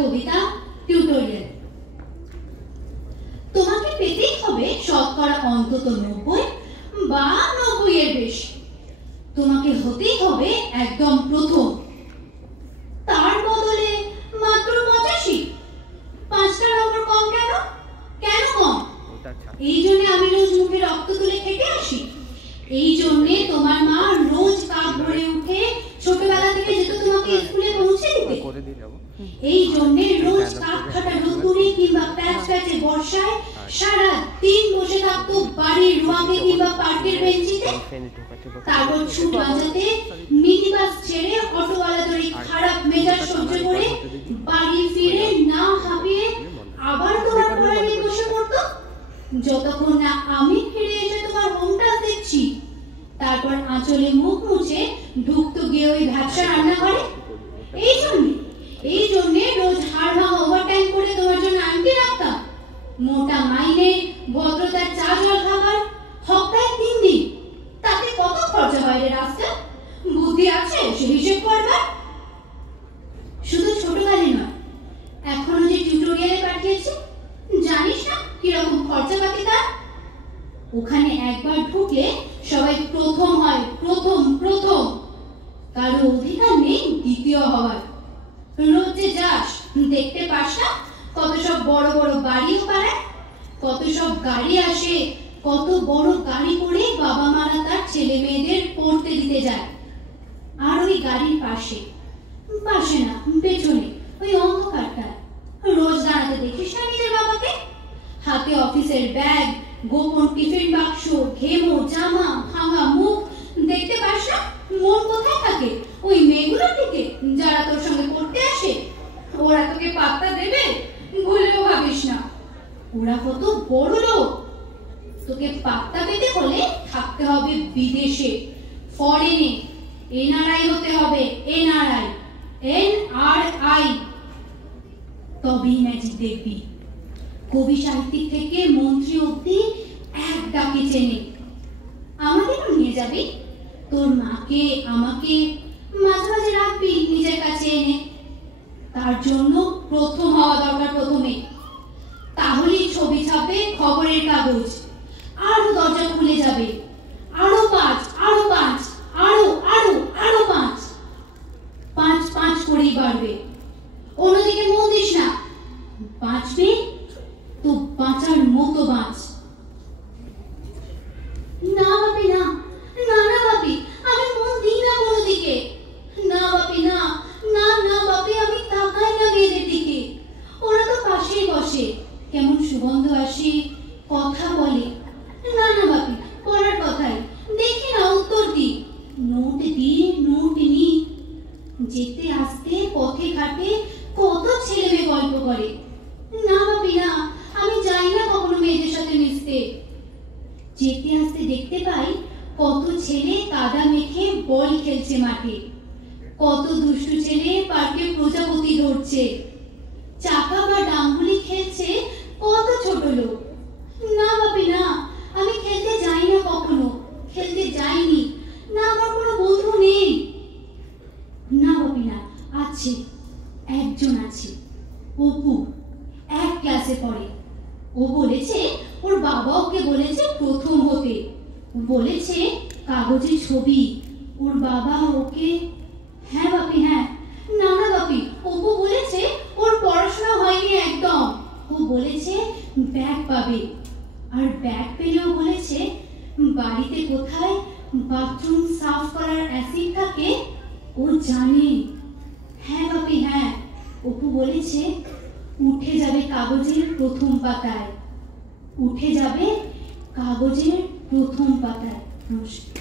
কবিতা tutorial. তোমাকে পেতেই হবে শতকরা অন্তত 90 বা 90 এর বেশি। তোমাকে হতেই হবে একদম প্রথম। তার বদলে মাত্র 85। 5টা নম্বর কম কেন? কেন কম? এই জন্য আমি রোজ মুখে রক্ত তুলে খেতে আসি। এই জন্য তোমার মা রোজ কাক ভরে উঠে ছোটবেলা থেকে যেত তোমাকে স্কুলে পৌঁছে দিতে। এই জন্য রোজ কাক কাটা রোদ্দুরে কিংবা প্যাচ প্যাচে বর্ষায় সারা দিন বসে থাকতো বাড়ির রোয়াকে কিংবা পার্কের বেঞ্চিতে। তারপর ছুট বাজাতে মিনি বাস ছেড়ে অটোওয়ালা ধরে খারাপ মেজাজ সহ্য করে বাড়ি ফিরে না হাঁপিয়ে আবার তোমার পড়ায় বসে পড়তো, যতক্ষণ না আমি ফিরে এসে তোমার হোমটা দেখছি। তারপর আঁচলে মুখ মুছে ঢুকতো গিয়ে ওই ভ্যাবসা রান্নাঘরে। এই জন্যে রোজ হাড় ভাঙা ওভারটাইম করে তোমার জন্য আনতে রাখতাম। মোটা মাইনে, ভদ্রতার চা জল খাবার, সপ্তাহে 3 দিন। তাতে কত খরচা হয় রে রাস্তা? বুদ্ধি আছে সে হিসেব করবার? শুধু ছোটকালে নয়, এখনো যে টিউটোরিয়ালে পাঠিয়েছি, জানিস না কিরকম খরচাপাতি তার? ওখানে একবার ঢুকলে সবাই প্রথম হয়, প্রথম। কারো অধিকার নেই দ্বিতীয় হওয়ার। রোজ যে যাস দেখতে পাস না কত সব বড় বড় বাড়িও পারে, কত সব গাড়ি আসে, কত বড় গাড়ি করে বাবা মারা তার ছেলে মেয়েদের পড়তে দিতে যায়। আর ওই গাড়ির পাশে না পেছনে ওই অন্ধকারটা রোজ দাঁড়াতে দেখিস না নিজের বাবাকে? হাতে অফিসের ব্যাগ, গোপন টিফিন বাক্স, ঘেমো জামা, ভাঙা মুখ, দেখতে পাস না? মন কোথায় থাকে ওই মেয়েগুলোর দিকে যারা তোর সঙ্গে পড়তে আসে? ওরা তোকে পাত্তা দেবে? ভুলেও ভাবিস না, ওরা কত বড় লোক। তোকে পাত্তা পেতে হলে থাকতে হবে বিদেশে, ফরেনে। এনআরআই হতে হবে, NRI। তবেই ম্যাজিক দেখবি। কবি সাহিত্যিক থেকে মন্ত্রী অব্দি এক ডাকে চেনে। আমাদেরও নিয়ে যাবি, তোর মাকে আমাকে মাঝে মাঝে রাখবি নিজের কাছে এনে। তার জন্য প্রথম হওয়া দরকার প্রথমে। তাহলেই ছবি ছাপবে খবরের কাগজ, আরো দরজা খুলে যাবে। আরো 5, আরো 5, আরো 5 করেই বাড়বে। অন্যদিকে মন দিস না, বাঁচবে তো বাঁচার মতো বাঁচ। না বাপি না, বাপি আমি মন দিই না কোনো দিকে। না বাপি না বাপি, আমি তাকাই না মেয়েদের দিকে। ওরা তো পাশেই বসে, কেমন সুগন্ধ আসে, কথা বলে। না বাপি, পড়ার কথাই দেখি না উত্তর দি। নোট নি। যেতে আসতে পথে ঘাটে কত ছেলে মেয়ে গল্প করে। না বাপি না, আমি যাই না কখনো মেয়েদের সাথে মিশতে। যেতে আসতে দেখতে পাই কত ছেলে কাদা মেখে বল খেলছে মাঠে, কত দুষ্টু ছেলে পার্কে প্রজাপতি ধরছে, চাকা বা ডাঙ্গুলি খেলছে কত ছোট লোক। না বাপি না, আমি খেলতে যাই না কখনো, খেলতে যাইনি। না আমার কোনো বন্ধু নেই। না বাপি না, আছে, একজন আছে, অপু, 1 ক্লাসে পড়ে। ও বলেছে ওর বাবা ওকে বলেছে প্রথম হতে। বলেছে কাগজে ছবি, ওর বাবা ওকে। হ্যাঁ বাপি হ্যাঁ। না বাপি, অপু বলেছে ওর পড়াশোনা হয়নি একদম। ও বলেছে ব্যাগ পাবে, আর ব্যাগ পেলেও বলেছে বাড়িতে কোথায় বাথরুম সাফ করার অ্যাসিড থাকে ও জানে। হ্যাঁ বাপি হ্যাঁ। অপু বলেছে উঠে যাবে কাগজের প্রথম পাতায়, উঠে যাবে কাগজের প্রথম পাতায়। নমস্কার।